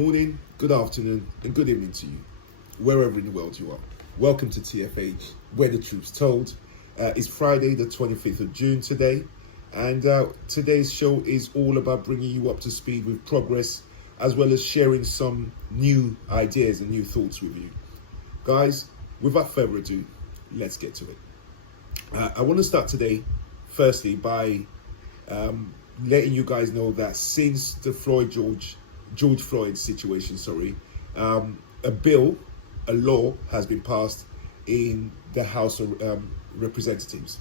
Morning, good afternoon, and good evening to you, wherever in the world you are. Welcome to TFH, where the truth's told. It's Friday, the 25th of June today, and today's show is all about bringing you up to speed with progress, as well as sharing some new ideas and new thoughts with you. Guys, without further ado, let's get to it. I want to start today, firstly, by letting you guys know that since the George Floyd situation, a law has been passed in the House of Representatives.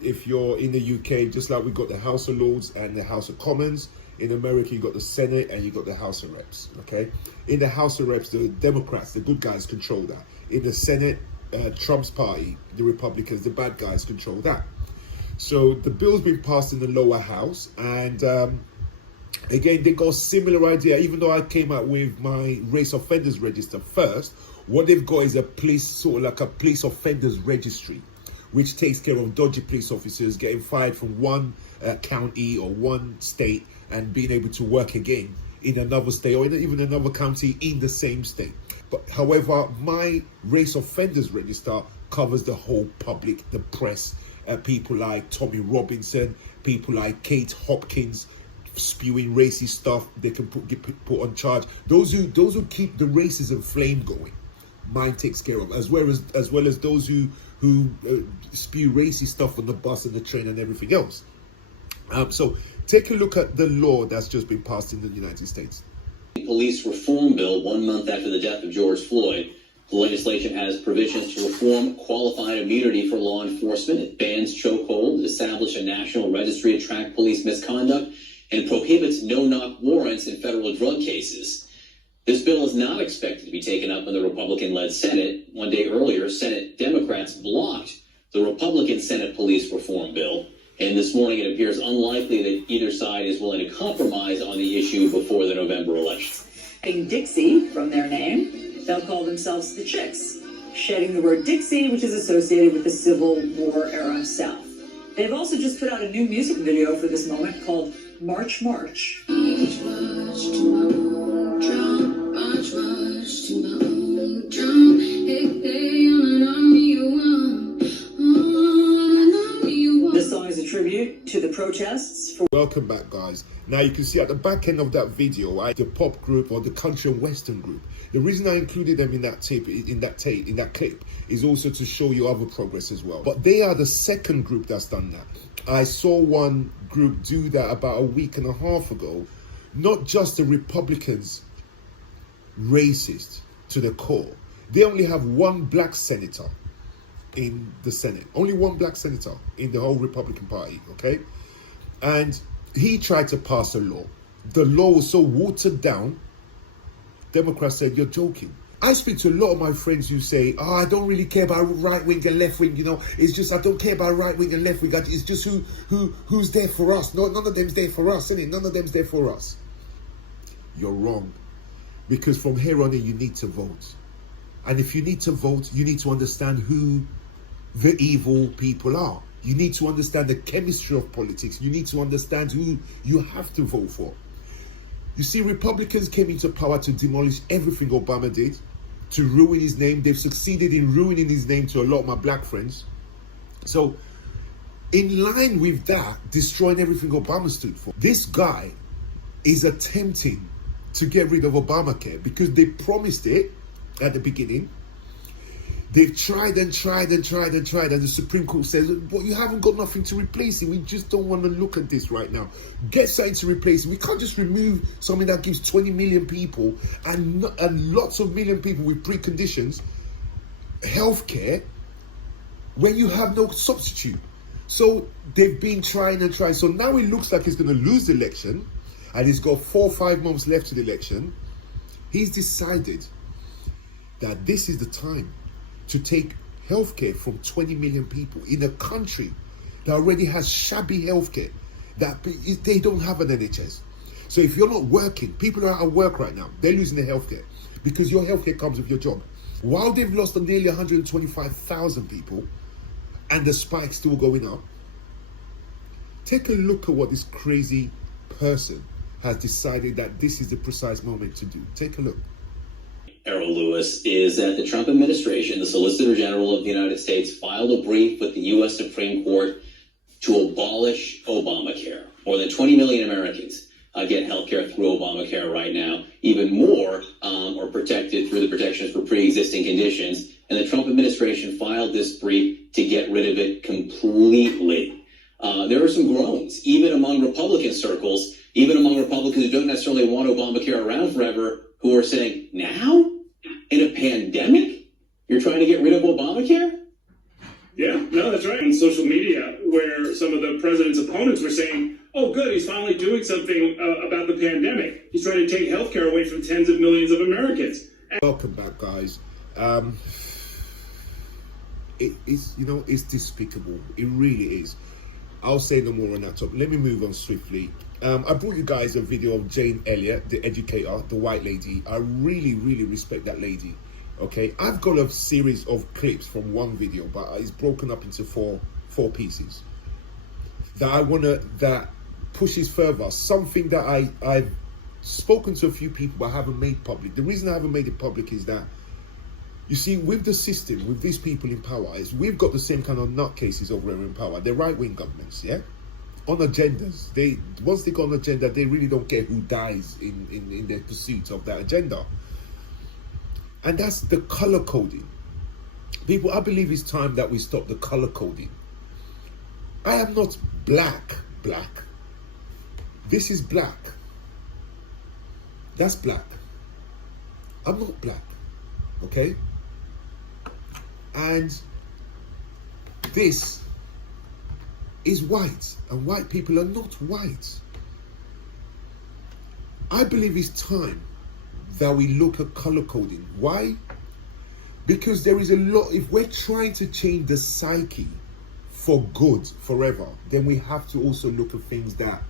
If you're in the UK, just like we've got the House of Lords and the House of Commons, in America you've got the Senate and you've got the House of Reps, okay? In the House of Reps, the Democrats, the good guys, control that. In the Senate, Trump's party, the Republicans, the bad guys control that. So the bill's been passed in the lower house, and again, they got a similar idea. Even though I came out with my race offenders register first, what they've got is a police, sort of like a police offenders registry, which takes care of dodgy police officers getting fired from one county or one state and being able to work again in another state or even another county in the same state. But however, my race offenders register covers the whole public, the press, people like Tommy Robinson, people like Kate Hopkins, spewing racist stuff. They can get put on charge. Those who keep the racism flame going, mine takes care of, as well as those who spew racist stuff on the bus and the train and everything else. So take a look at the law that's just been passed in the United States. Police reform bill 1 month after the death of George Floyd. The legislation has provisions to reform qualified immunity for law enforcement. It bans chokehold, establish a national registry to track police misconduct, and prohibits no-knock warrants in federal drug cases. This bill is not expected to be taken up in the Republican-led Senate. One day earlier, Senate Democrats blocked the Republican Senate police reform bill. And this morning, it appears unlikely that either side is willing to compromise on the issue before the November election. Dixie from their name, they'll call themselves the Chicks, shedding the word Dixie, which is associated with the Civil War era South. They've also just put out a new music video for this moment called March, March. This song is a tribute to the protests. Welcome back, guys. Now you can see at the back end of that video, right, the pop group or the country and western group. The reason I included them in that clip is also to show you other progress as well. But they are the second group that's done that. I saw one group do that about a week and a half ago. Not just the Republicans racist to the core. They only have one black senator in the Senate. Only one black senator in the whole Republican Party, okay? And he tried to pass a law. The law was so watered down, Democrats said, you're joking. I speak to a lot of my friends who say, I don't really care about right wing and left wing, it's just, I don't care about right wing and left wing. It's just who's there for us. No, none of them's there for us, isn't it? None of them's there for us. You're wrong. Because from here on in, you need to vote. And if you need to vote, you need to understand who the evil people are. You need to understand the chemistry of politics. You need to understand who you have to vote for. You see, Republicans came into power to demolish everything Obama did, to ruin his name. They've succeeded in ruining his name to a lot of my black friends. So, in line with that, destroying everything Obama stood for, this guy is attempting to get rid of Obamacare because they promised it at the beginning. They've tried and tried and tried and tried, and the Supreme Court says, but you haven't got nothing to replace it. We just don't want to look at this right now. Get something to replace it. We can't just remove something that gives 20 million people and lots of million people with preconditions healthcare when you have no substitute. So they've been trying and trying. So now it looks like he's going to lose the election, and he's got 4 or 5 months left to the election. He's decided that this is the time to take healthcare from 20 million people in a country that already has shabby healthcare, that they don't have an NHS. So if you're not working, people are out of work right now, they're losing their healthcare because your healthcare comes with your job. While they've lost nearly 125,000 people and the spike's still going up, take a look at what this crazy person has decided that this is the precise moment to do. Take a look. Errol Lewis, is that the Trump administration, the Solicitor General of the United States, filed a brief with the U.S. Supreme Court to abolish Obamacare. More than 20 million Americans get health care through Obamacare right now. Even more are protected through the protections for pre-existing conditions. And the Trump administration filed this brief to get rid of it completely. There are some groans, even among Republican circles, even among Republicans who don't necessarily want Obamacare around forever, who are saying, now, in a pandemic, you're trying to get rid of Obamacare? Yeah, no, that's right. On social media, where some of the president's opponents were saying, oh, good, he's finally doing something about the pandemic. He's trying to take health care away from tens of millions of Americans. Welcome back, guys. It's despicable. It really is. I'll say no more on that topic. Let me move on swiftly. I brought you guys a video of Jane Elliott, the educator, the white lady. I really, really respect that lady. Okay, I've got a series of clips from one video, but it's broken up into four pieces that pushes further something that I've spoken to a few people but haven't made public. The reason I haven't made it public is that, you see, with the system, with these people in power, is we've got the same kind of nutcases over there in power. They're right-wing governments, yeah? On agendas. Once they got an agenda, they really don't care who dies in their pursuit of that agenda. And that's the color coding. People, I believe it's time that we stop the color coding. I am not black. This is black. That's black. I'm not black. Okay? And this is white, and white people are not white. I believe it's time that we look at color coding. Why? Because there is a lot, if we're trying to change the psyche for good forever, then we have to also look at things that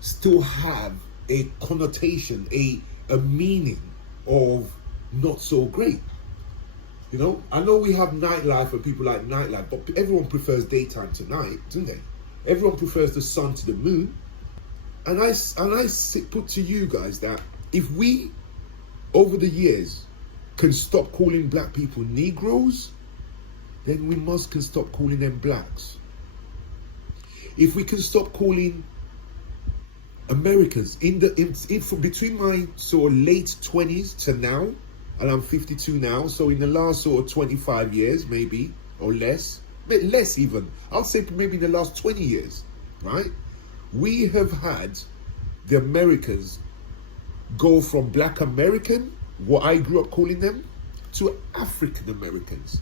still have a connotation, a meaning of not so great. You know, I know we have nightlife and people like nightlife, but everyone prefers daytime to night, don't they? Everyone prefers the sun to the moon. And I put to you guys that if we, over the years, can stop calling black people Negroes, then we can stop calling them blacks. If we can stop calling Americans between my sort of late 20s to now, and I'm 52 now, so in the last sort of 25 years, maybe, or less even, I'll say maybe in the last 20 years, right? We have had the Americans go from Black American, what I grew up calling them, to African Americans.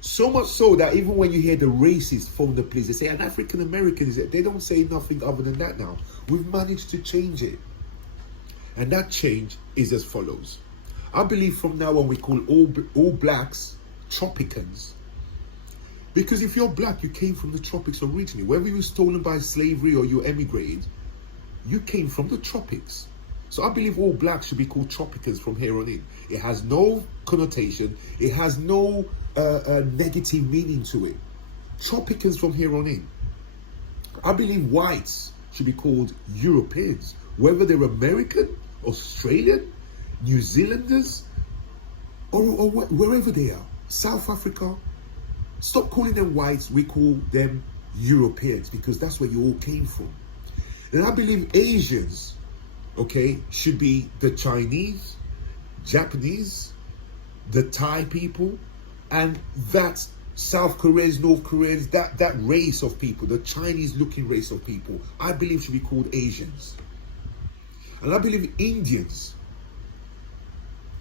So much so that even when you hear the racists phone the police, they say an African American is it. They don't say nothing other than that now. We've managed to change it. And that change is as follows. I believe from now on we call all blacks Tropicans. Because if you're black, you came from the tropics originally. Whether you were stolen by slavery or you emigrated, you came from the tropics. So I believe all blacks should be called Tropicans from here on in. It has no connotation. It has no negative meaning to it. Tropicans from here on in. I believe whites should be called Europeans. Whether they're American, Australian, New Zealanders, or wherever they are. South Africa. Stop calling them whites. We call them Europeans because that's where you all came from. And I believe Asians, okay, should be the Chinese, Japanese, the Thai people, and that South Koreans, North Koreans, that race of people, the Chinese-looking race of people, I believe should be called Asians. And I believe Indians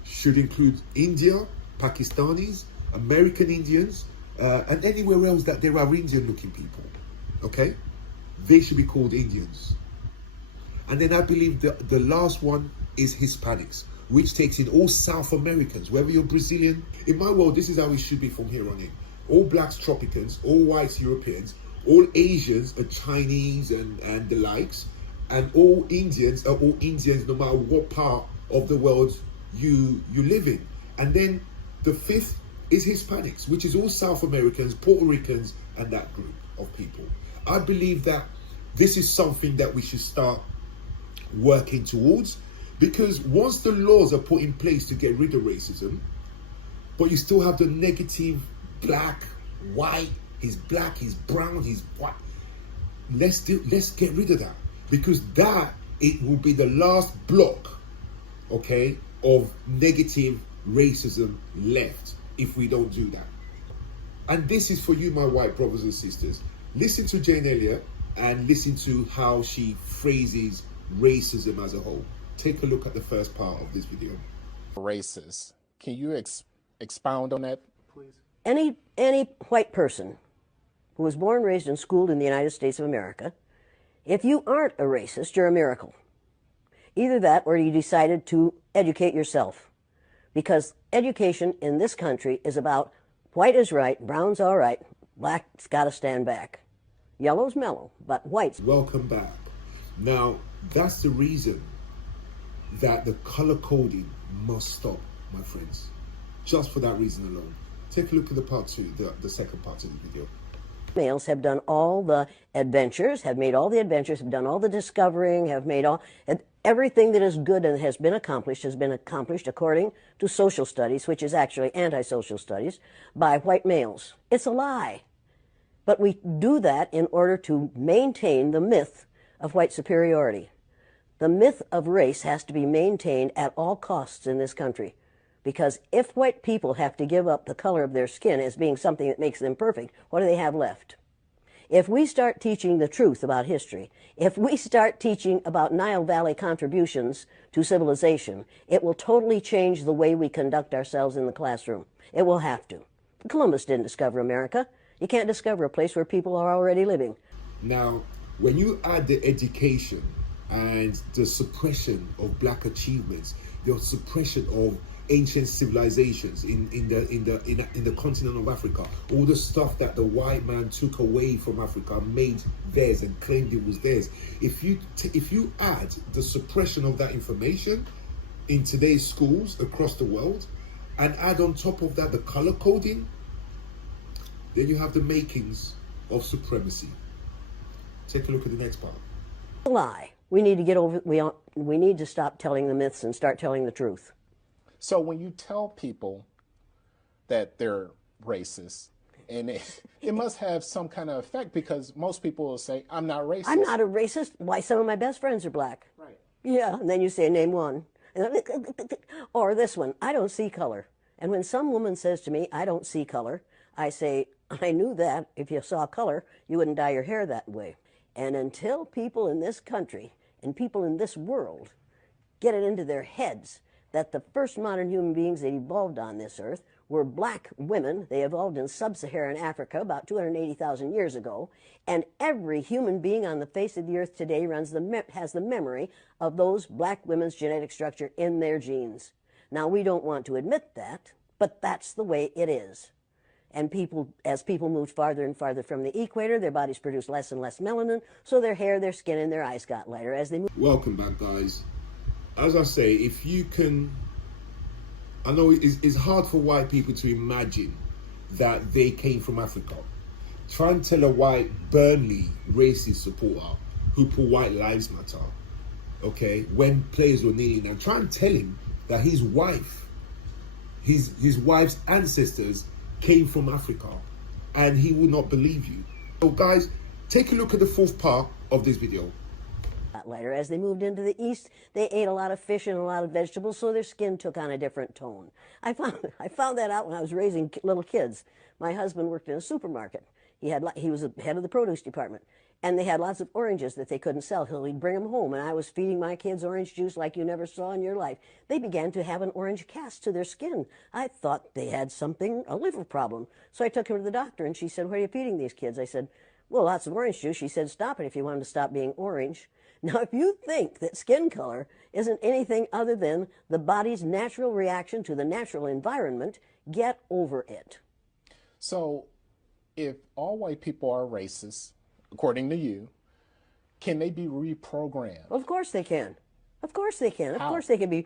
should include India, Pakistanis, American Indians, and anywhere else that there are Indian-looking people, okay? They should be called Indians. And then I believe the last one is Hispanics, which takes in all South Americans, whether you're Brazilian. In my world, this is how it should be from here on in. All Blacks-Tropicans, all whites Europeans, all Asians are Chinese and the likes, and all Indians are all Indians no matter what part of the world you live in. And then the fifth is Hispanics, which is all South Americans, Puerto Ricans, and that group of people. I believe that this is something that we should start working towards. Because once the laws are put in place to get rid of racism, but you still have the negative black, white, he's black, he's brown, he's white. Let's get rid of that, because that, it will be the last block, okay, of negative racism left if we don't do that. And this is for you, my white brothers and sisters. Listen to Jane Elliott and listen to how she phrases racism as a whole. Take a look at the first part of this video. Racist. Can you expound on that, please? Any white person who was born, raised, and schooled in the United States of America, if you aren't a racist, you're a miracle. Either that, or you decided to educate yourself. Because education in this country is about white is right, brown's all right, black's got to stand back. Yellow's mellow, but white's... Welcome back. Now, that's the reason that the color coding must stop, my friends. Just for that reason alone. Take a look at the part two, the second part of the video. Males have done all the adventures, have made all the adventures, have done all the discovering, have made all... Everything that is good and has been accomplished according to social studies, which is actually anti-social studies, by white males. It's a lie. But we do that in order to maintain the myth of white superiority. The myth of race has to be maintained at all costs in this country. Because if white people have to give up the color of their skin as being something that makes them perfect, what do they have left? If we start teaching the truth about history, if we start teaching about Nile Valley contributions to civilization, it will totally change the way we conduct ourselves in the classroom. It will have to. Columbus didn't discover America. You can't discover a place where people are already living. Now, when you add the education and the suppression of black achievements, the suppression of ancient civilizations in the continent of Africa, all the stuff that the white man took away from Africa, made theirs and claimed it was theirs. If you add the suppression of that information in today's schools across the world, and add on top of that the color coding, then you have the makings of supremacy. Take a look at the next part. A lie. We need to get over. We need to stop telling the myths and start telling the truth. So when you tell people that they're racist, and it must have some kind of effect, because most people will say, I'm not racist. I'm not a racist. Why, some of my best friends are black. Right. Yeah, and then you say, name one. Or this one, I don't see color. And when some woman says to me, I don't see color, I say, I knew that. If you saw color, you wouldn't dye your hair that way. And until people in this country and people in this world get it into their heads that the first modern human beings that evolved on this earth were black women. They evolved in sub-Saharan Africa about 280,000 years ago, and every human being on the face of the earth today has the memory of those black women's genetic structure in their genes. Now, we don't want to admit that, but that's the way it is. And as people moved farther and farther from the equator, their bodies produced less and less melanin, so their hair, their skin, and their eyes got lighter as they moved. Welcome back, guys. As I say, if you can, I know it's hard for white people to imagine that they came from Africa. Try and tell a white Burnley racist supporter who put White Lives Matter, okay, when players were kneeling, and try and tell him that his wife, his wife's ancestors came from Africa, and he will not believe you. So guys, take a look at the fourth part of this video. Later, as they moved into the east, they ate a lot of fish and a lot of vegetables, so their skin took on a different tone. I found that out when I was raising little kids. My husband worked in a supermarket. He was the head of the produce department, and they had lots of oranges that they couldn't sell. He'd bring them home, and I was feeding my kids orange juice like you never saw in your life. They began to have an orange cast to their skin. I thought they had a liver problem. So I took him to the doctor, and she said, what are you feeding these kids? I said, well, lots of orange juice. She said, stop it if you want them to stop being orange. Now, if you think that skin color isn't anything other than the body's natural reaction to the natural environment, get over it. So, if all white people are racist, according to you, can they be reprogrammed? Of course they can. Of course they can. Of How? course they can be.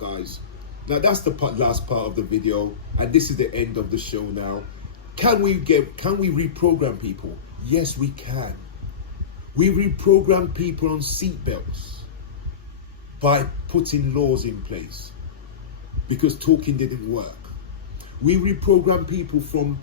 Guys, now that's the last part of the video, and this is the end of the show now. Can we reprogram people? Yes, we can. We reprogram people on seatbelts. by putting laws in place because talking didn't work. We reprogrammed people from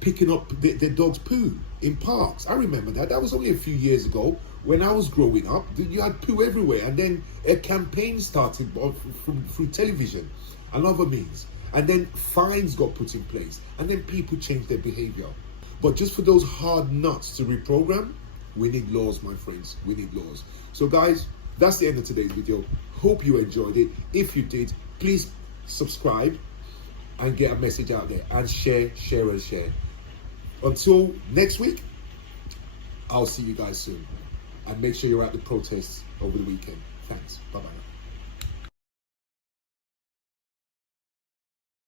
picking up their dog's poo in parks. I remember that. That was only a few years ago. When I was growing up, you had poo everywhere, and then a campaign started through television and other means, and then fines got put in place, and then people changed their behavior. But just for those hard nuts to reprogram, we need laws, my friends. We need laws. So guys, that's the end of today's video. Hope you enjoyed it. If you did, please subscribe and get a message out there, and share. Until next week, I'll see you guys soon. And make sure you're at the protests over the weekend. Thanks. Bye-bye.